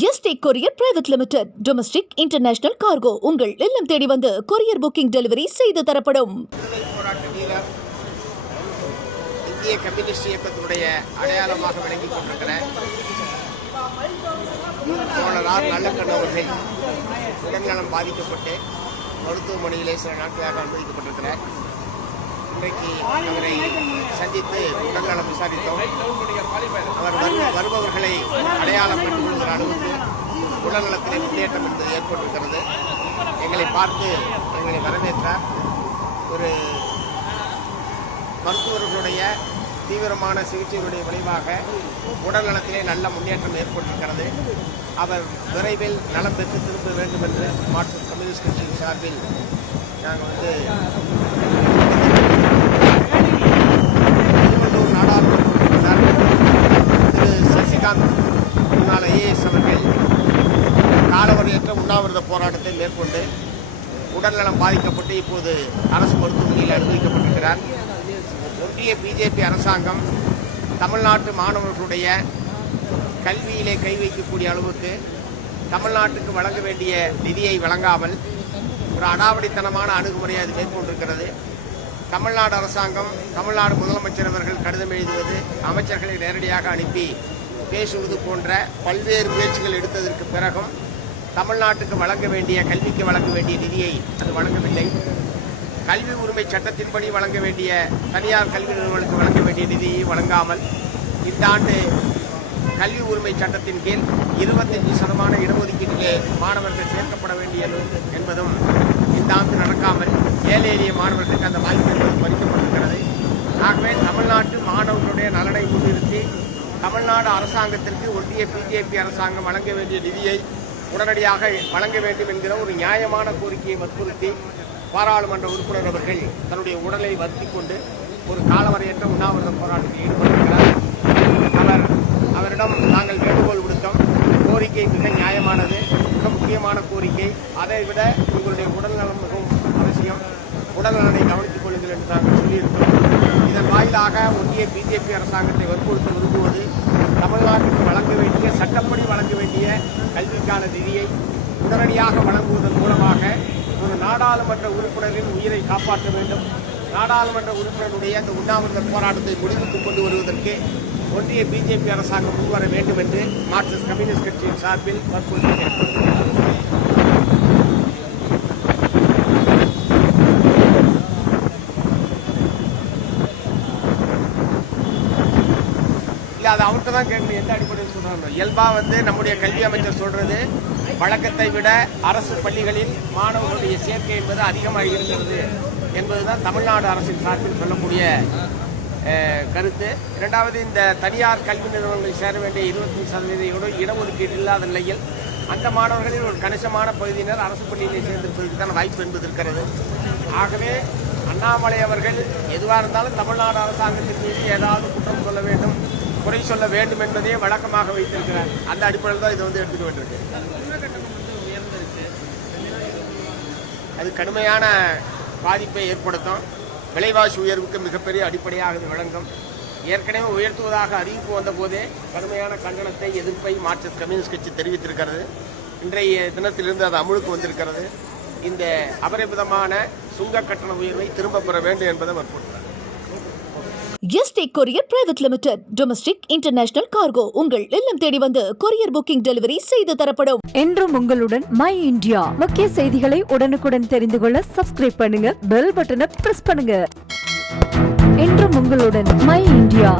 Yesterday courier private limited domestic international cargo உங்கள் இல்லம் தேடி வந்து கொரியர் புக்கிங் டெலிவரி செய்து தரப்படும். போராட்ட வீரர் இந்திய கம்யூனிஸ்ட் இயக்கத்தினுடைய அடையாளமாக விளங்கிக் கொண்டிருக்கிற தோழரார் நல்லக்கண்ணு அவர்கள் உடல்நலம் பாதிக்கப்பட்டு மருத்துவமனையிலே சில நாட்களாக அனுமதிக்கப்பட்டிருக்கிறார். இன்றைக்கு அவரை சந்தித்து உடல்நலம் விசாரித்தோம். அவர் வருபவர்களை அடையாளம் கண்டுக் கொள்கிற அளவுக்கு உடல்நலத்திலே முன்னேற்றம் என்பது ஏற்பட்டிருக்கிறது. எங்களை பார்த்து எங்களை வரவேற்றார். ஒரு மருத்துவர்களுடைய தீவிரமான சிகிச்சைகளுடைய விளைவாக உடல்நலத்திலே நல்ல முன்னேற்றம் ஏற்பட்டிருக்கிறது. அவர் விரைவில் நலம் பெற்று திரும்ப வேண்டும் என்று மார்க்சிஸ்ட் கம்யூனிஸ்ட் கட்சியின் சார்பில் நாங்கள் திருவள்ளூர் நாடாளுமன்ற திரு சசிகாந்த் முன்னாள் ஐஏஎஸ் அவர்கள் காலவரையற்ற உண்ணாவிரத போராட்டத்தை மேற்கொண்டு உடல்நலம் பாதிக்கப்பட்டு இப்போது அரசு மருத்துவமனையில் அனுமதிக்கப்பட்டிருக்கிறார். ஒன்றிய பிஜேபி அரசாங்கம் தமிழ்நாட்டு மாணவர்களுடைய கல்வியிலே கை வைக்கக்கூடிய அளவுக்கு தமிழ்நாட்டுக்கு வழங்க வேண்டிய நிதியை வழங்காமல் ஒரு அடாவடித்தனமான அணுகுமுறையை அது மேற்கொண்டிருக்கிறது. தமிழ்நாடு அரசாங்கம் தமிழ்நாடு முதலமைச்சர் அவர்கள் கடிதம் எழுதுவது, அமைச்சர்களை நேரடியாக அனுப்பி பேசுவது போன்ற பல்வேறு முயற்சிகள் எடுத்ததற்கு பிறகும் தமிழ்நாட்டுக்கு வழங்க வேண்டிய கல்விக்கு வழங்க வேண்டிய நிதியை அது வழங்கவில்லை. கல்வி உரிமை சட்டத்தின்படி வழங்க வேண்டிய தனியார் கல்வி நிறுவனங்களுக்கு வழங்க வேண்டிய நிதியை வழங்காமல் இந்த ஆண்டு கல்வி உரிமை சட்டத்தின் கீழ் 25% இடஒதுக்கீட்டிலே மாணவர்கள் சேர்க்கப்பட வேண்டியது என்பதும் இந்த ஆண்டு நடக்காமல் ஏழை எளிய மாணவர்களுக்கு அந்த வாய்ப்பு என்பது பறிக்கப்பட்டிருக்கிறது. ஆகவே தமிழ்நாட்டு மாணவர்களுடைய நலனை முன்னிறுத்தி தமிழ்நாடு அரசாங்கத்திற்கு ஒன்றிய பிஜேபி அரசாங்கம் வழங்க வேண்டிய நிதியை உடனடியாக வழங்க வேண்டும் என்கிற ஒரு நியாயமான கோரிக்கையை வற்புறுத்தி பாராளுமன்ற உறுப்பினர் அவர்கள் தன்னுடைய உடலை வருத்திக் கொண்டு ஒரு காலவரையற்ற உண்ணாவிரத போராட்டத்தில் ஈடுபட்டிருக்கிறார். அவரிடம் நாங்கள் வேண்டுகோள் விடுத்தோம். கோரிக்கை மிக நியாயமானது, மிக முக்கியமான கோரிக்கை. அதைவிட உங்களுடைய உடல்நலம் மிகவும் அவசியம். உடல்நலனை கவனித்துக் கொள்ளுங்கள் என்று நாங்கள் சொல்லியிருக்கிறோம். இதன் வாயிலாக ஒன்றிய பிஜேபி அரசாங்கத்தை வற்புறுத்த விரும்புவது தமிழ்நாட்டுக்கு வழங்க வேண்டிய சட்டப்படி வழங்க வேண்டிய கல்விக்கான நிதியை உடனடியாக வழங்குவதன் மூலமாக ஒரு நாடாளுமன்ற உறுப்பினரின் உயிரை காப்பாற்ற வேண்டும். நாடாளுமன்ற உறுப்பினருடைய அந்த உண்ணாவிரத போராட்டத்தை முடிவுக்கு கொண்டு வருவதற்கு ஒன்றிய பிஜேபி அரசாங்கம் முன்வர வேண்டும் என்று மார்க்சிஸ்ட் கம்யூனிஸ்ட் கட்சியின் சார்பில் வற்புறுத்தினார். இல்லை, அது அவர்கிட்ட தான் கேட்கணும். எந்த அடிப்படையில் சொல்றாங்க? இயல்பா நம்முடைய கல்வி அமைச்சர் சொல்றது வழக்கத்தை விட அரசு பள்ளிகளில் மாணவர்களுடைய சேர்க்கை என்பது அதிகமாக இருக்கிறது என்பதுதான் தமிழ்நாடு அரசின் சார்பில் சொல்லக்கூடிய கருத்து. இரண்டாவது, இந்த தனியார் கல்வி நிறுவனங்களில் சேர வேண்டிய 25% இடஒதுக்கீடு இல்லாத நிலையில் அந்த மாணவர்களில் ஒரு கணிசமான பகுதியினர் அரசு பள்ளியிலே சேர்ந்திருப்பதற்கான வாய்ப்பு என்பது இருக்கிறது. ஆகவே அண்ணாமலை அவர்கள் எதுவாக இருந்தாலும் தமிழ்நாடு அரசாங்கத்தின் மீது ஏதாவது குற்றம் சொல்ல வேண்டும், குறை சொல்ல வேண்டும் என்பதே வழக்கமாக வைத்திருக்கிறார். அந்த அடிப்படையில் தான் இதை எடுத்துக்க வேண்டியிருக்கு. அது கடுமையான பாதிப்பை ஏற்படுத்தும். விலைவாசி உயர்வுக்கு மிகப்பெரிய அடிப்படையாக இது விளங்கும். ஏற்கனவே உயர்த்துவதாக அறிவிப்பு வந்த போதே கடுமையான கண்டனத்தை, எதிர்ப்பை மார்க்சிஸ்ட் கம்யூனிஸ்ட் கட்சி தெரிவித்திருக்கிறது. இன்றைய தினத்திலிருந்து அது அமுலுக்கு வந்திருக்கிறது. இந்த அபரிமிதமான சுங்க கட்டண உயர்வை திரும்ப பெற வேண்டும் என்பதை வற்புறுத்துகிறார். ST courier private limited domestic international cargo உங்கள் இல்லம் தேடி வந்து கொரியர் புக்கிங் டெலிவரி செய்து தரப்படும். என்றும் உங்களுடன் மை இந்தியா. முக்கிய செய்திகளை உடனுக்குடன் தெரிந்து கொள்ள சப்ஸ்கிரைப் பண்ணுங்க, பெல் பட்டனை பிரஸ் பண்ணுங்க. என்றும் உங்களுடன் மை இந்தியா.